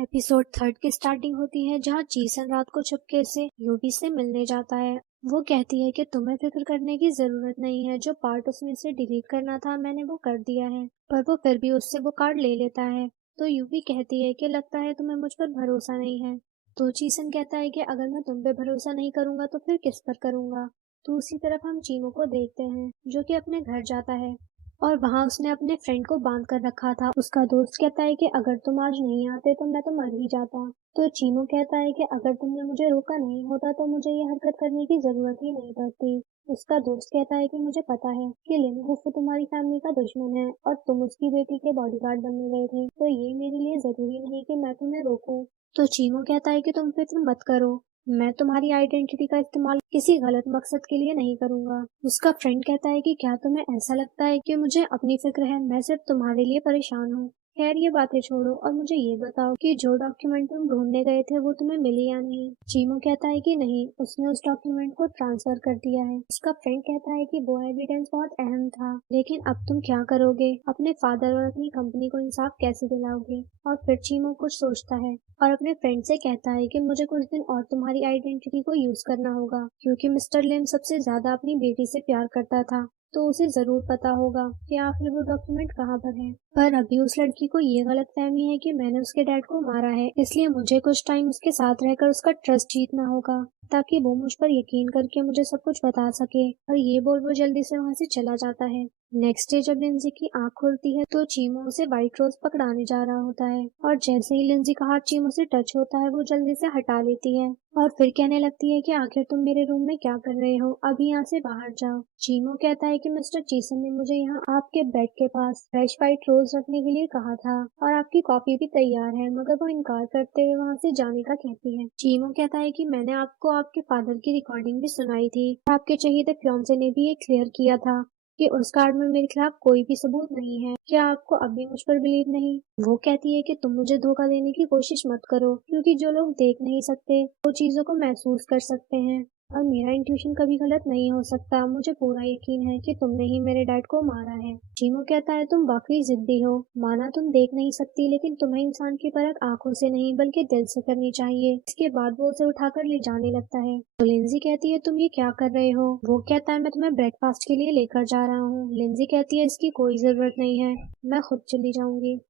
Episode 3 की starting होती है जहाँ जीसन रात को चुपके से यूवी से मिलने जाता है। वो कहती है कि तुम्हें फिक्र करने की जरूरत नहीं है, जो पार्ट उसमें से डिलीट करना था मैंने वो कर दिया है। पर वो फिर भी उससे वो कार्ड ले लेता है। तो यूवी कहती है कि लगता है तुम्हें मुझ पर भरोसा नहीं है। तो जीसन कहता है कि अगर मैं तुम पे भरोसा नहीं करूंगा तो फिर किस पर करूंगा। तो उसी तरफ हम चीमू को देखते हैं जो कि अपने घर जाता है और वहां उसने अपने फ्रेंड को बांध कर रखा था। उसका दोस्त कहता है कि अगर तुम आज नहीं आते तो मैं तो मर ही जाता। तो चीमू कहता है कि अगर तुमने मुझे रोका नहीं होता तो मुझे ये हरकत करने की जरूरत ही नहीं पड़ती। उसका दोस्त कहता है कि मुझे पता है कि लिन फुफू तुम्हारी फैमिली का दुश्मन है और तुम उसकी बेटी के बॉडीगार्ड बनने गए थे, तो ये मेरे लिए जरूरी नहीं कि मैं तुम्हें रोकूं। तो चीमू कहता है कि तुम फिक्र मत करो, मैं तुम्हारी आइडेंटिटी का इस्तेमाल किसी गलत मकसद के लिए नहीं करूंगा। उसका फ्रेंड कहता है कि क्या तुम्हें ऐसा लगता है कि मुझे अपनी फिक्र है, मैं सिर्फ तुम्हारे लिए परेशान हूँ। खैर ये बातें छोड़ो और मुझे ये बताओ कि जो डॉक्यूमेंट तुम ढूंढने गए थे वो तुम्हें मिली या नहीं। चीमू कहता है कि नहीं, उसने उस डॉक्यूमेंट को ट्रांसफर कर दिया है। उसका फ्रेंड कहता है कि वो एविडेंस बहुत अहम था, लेकिन अब तुम क्या करोगे, अपने फादर और अपनी कंपनी को इंसाफ कैसे दिलाओगे। और फिर चीमू कुछ सोचता है और अपने फ्रेंड से कहता है कि मुझे कुछ दिन और तुम्हारी आइडेंटिटी को यूज करना होगा, क्योंकि मिस्टर लिन सबसे ज्यादा अपनी बेटी से प्यार करता था, तो उसे जरूर पता होगा कि आखिर वो डॉक्यूमेंट कहाँ पर है। पर अभी उस लड़की को ये गलतफहमी है कि मैंने उसके डैड को मारा है, इसलिए मुझे कुछ टाइम उसके साथ रहकर उसका ट्रस्ट जीतना होगा ताकि वो मुझ पर यकीन करके मुझे सब कुछ बता सके। और ये बोल वो जल्दी से वहाँ से चला जाता है। नेक्स्ट डे जब लिंजी की आंख खुलती है तो चीमू उसे व्हाइट रोज पकड़ाने जा रहा होता है, और जैसे ही लिंजी का हाथ चीमू से टच होता है वो जल्दी से हटा लेती है और फिर कहने लगती है कि आखिर तुम मेरे रूम में क्या कर रहे हो, अभी यहाँ से बाहर जाओ। चीमू कहता है कि मिस्टर चीसन ने मुझे यहाँ आपके बेड के पास फ्रेश व्हाइट रोज रखने के लिए कहा था और आपकी कॉफी भी तैयार है, मगर वो इनकार करते हुए वहाँ से जाने का कहती है। चीमू कहता है कि मैंने आपको आपके फादर की रिकॉर्डिंग भी सुनाई थी, आपके चहेते फियांसे ने भी ये क्लियर किया था कि उस कार्ड में मेरे खिलाफ कोई भी सबूत नहीं है। क्या आपको अब भी मुझ पर बिलीव नहीं। वो कहती है कि तुम मुझे धोखा देने की कोशिश मत करो, क्योंकि जो लोग देख नहीं सकते वो चीजों को महसूस कर सकते हैं, और मेरा इंट्यूशन कभी गलत नहीं हो सकता। मुझे पूरा यकीन है कि तुमने ही मेरे डैड को मारा है। चीमू कहता है तुम वाकई जिद्दी हो, माना तुम देख नहीं सकती, लेकिन तुम्हें इंसान की परख आंखों से नहीं बल्कि दिल से करनी चाहिए। इसके बाद वो उसे उठाकर ले जाने लगता है। तो लिंजी कहती है तुम ये क्या कर रहे हो। वो कहता है मैं तुम्हें ब्रेकफास्ट के लिए लेकर जा रहा हूँ। लिंजी कहती है इसकी कोई जरूरत नहीं है, मैं खुद चली जाऊंगी।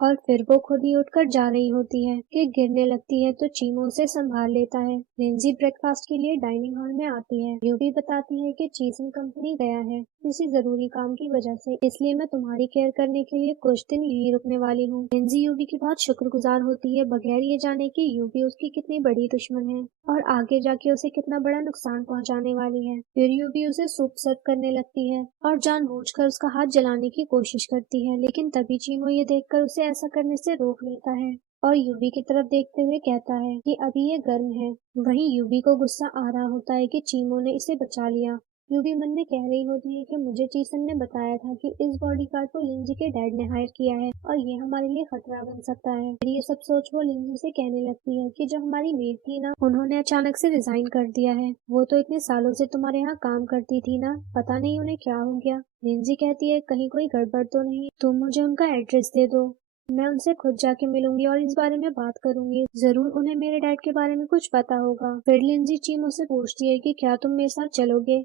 और फिर वो खुद ही उठकर जा रही होती है कि गिरने लगती है तो चीमू उसे संभाल लेता है। लिंजी ब्रेकफास्ट के लिए डाइनिंग हॉल में आती है। यूवी बताती है कि चीसन कंपनी गया है किसी जरूरी काम की वजह से, इसलिए मैं तुम्हारी केयर करने के लिए कुछ दिन यहीं रुकने वाली हूँ। लिंजी यूवी की बहुत शुक्रगुजार होती है, बगैर ये जाने कि यूवी उसकी कितनी बड़ी दुश्मन है और आगे जाके उसे कितना बड़ा नुकसान पहुंचाने वाली है। फिर यूवी उसे सूप सर्व करने लगती है और जानबूझकर उसका हाथ जलाने की कोशिश करती है, लेकिन तभी चीमू ये देखकर उसे ऐसा करने से रोक लेता है और यूवी की तरफ देखते हुए कहता है कि अभी ये गर्म है। वहीं यूवी को गुस्सा आ रहा होता है कि चीमू ने इसे बचा लिया। यूवी मन में कह रही होती है कि मुझे चीसन ने बताया था कि इस बॉडीगार्ड को लिंजी के डैड ने हायर किया है और ये हमारे लिए खतरा बन सकता है। फिर ये सब सोच वो लिंजी से कहने लगती है कि जो हमारी मेड थी ना, उन्होंने अचानक से रिजाइन कर दिया है। वो तो इतने सालों से तुम्हारे यहाँ काम करती थी ना, पता नहीं उन्हें क्या हो गया। लिंजी कहती है कहीं कोई गड़बड़ तो नहीं, तुम मुझे उनका एड्रेस दे दो, मैं उनसे खुद जाके मिलूंगी और इस बारे में बात करूंगी। जरूर उन्हें मेरे डैड के बारे में कुछ पता होगा। फिर लिंजी चीमू से पूछती है कि क्या तुम मेरे साथ चलोगे।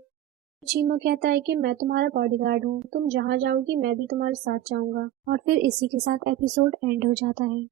चीमू कहता है कि मैं तुम्हारा बॉडीगार्ड हूँ, तुम जहाँ जाओगी मैं भी तुम्हारे साथ जाऊंगा। और फिर इसी के साथ एपिसोड एंड हो जाता है।